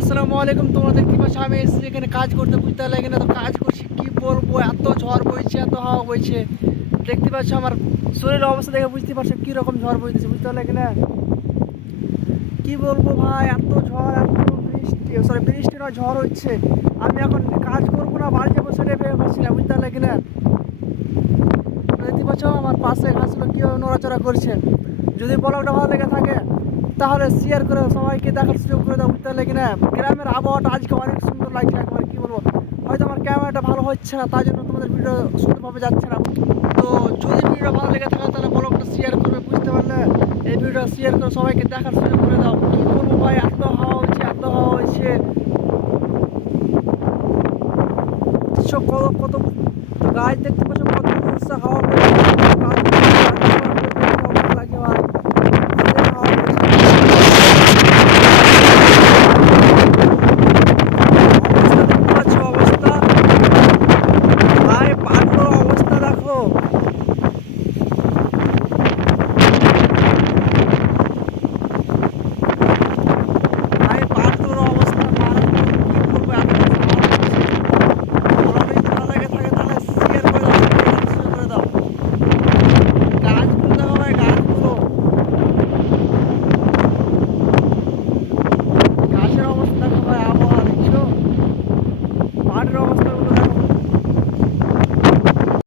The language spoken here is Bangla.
আসসালামু আলাইকুম। তোমাদের কি ভাষা? আমি এসেছি এখানে কাজ করতে, বুঝতে পারলে এখানে তো কাজ করছি, কি বলবো, এত ঝড় বইছে, এত হাওয়া বইছে। দেখতে পাচ্ছ আমার শরীরের অবস্থা দেখে বুঝতে পারছো কীরকম ঝড় বইতেছে, বুঝতে পারলে এখানে কি বলবো ভাই, এত ঝড়, এত বৃষ্টি নয়, ঝড় হচ্ছে। আমি এখন কাজ করবো না, বাড়ি যাবো সেটাই ভেবে পাচ্ছি না, বুঝতে পারলে এখানে দেখতে পাচ্ছ আমার পাশে ঘাসগুলো কীভাবে নড়াচড়া করছে। যদি ব্লগটা ভালো লেগে থাকে তাহলে শেয়ার করে সবাইকে দেখার সুযোগ করে দাও, বুঝতে পারলে কিনা। গ্রামের আবহাওয়াটা আজকে অনেক সুন্দর লাগছে, একবার কী বলবো, হয়তো আমার ক্যামেরাটা ভালো হচ্ছে না, তাই জন্য তোমাদের ভিডিও সুন্দরভাবে যাচ্ছে না। তো যদি ভিডিওটা ভালো লেগে থাকে তাহলে ব্লগটা শেয়ার করবে, বুঝতে পারলে। এই ভিডিওটা শেয়ার করে সবাইকে দেখার সুযোগ করে দাও। কী বলবো ভাই, এত হাওয়া হচ্ছে, এত হাওয়া হচ্ছে, কত কত গাছ দেখতে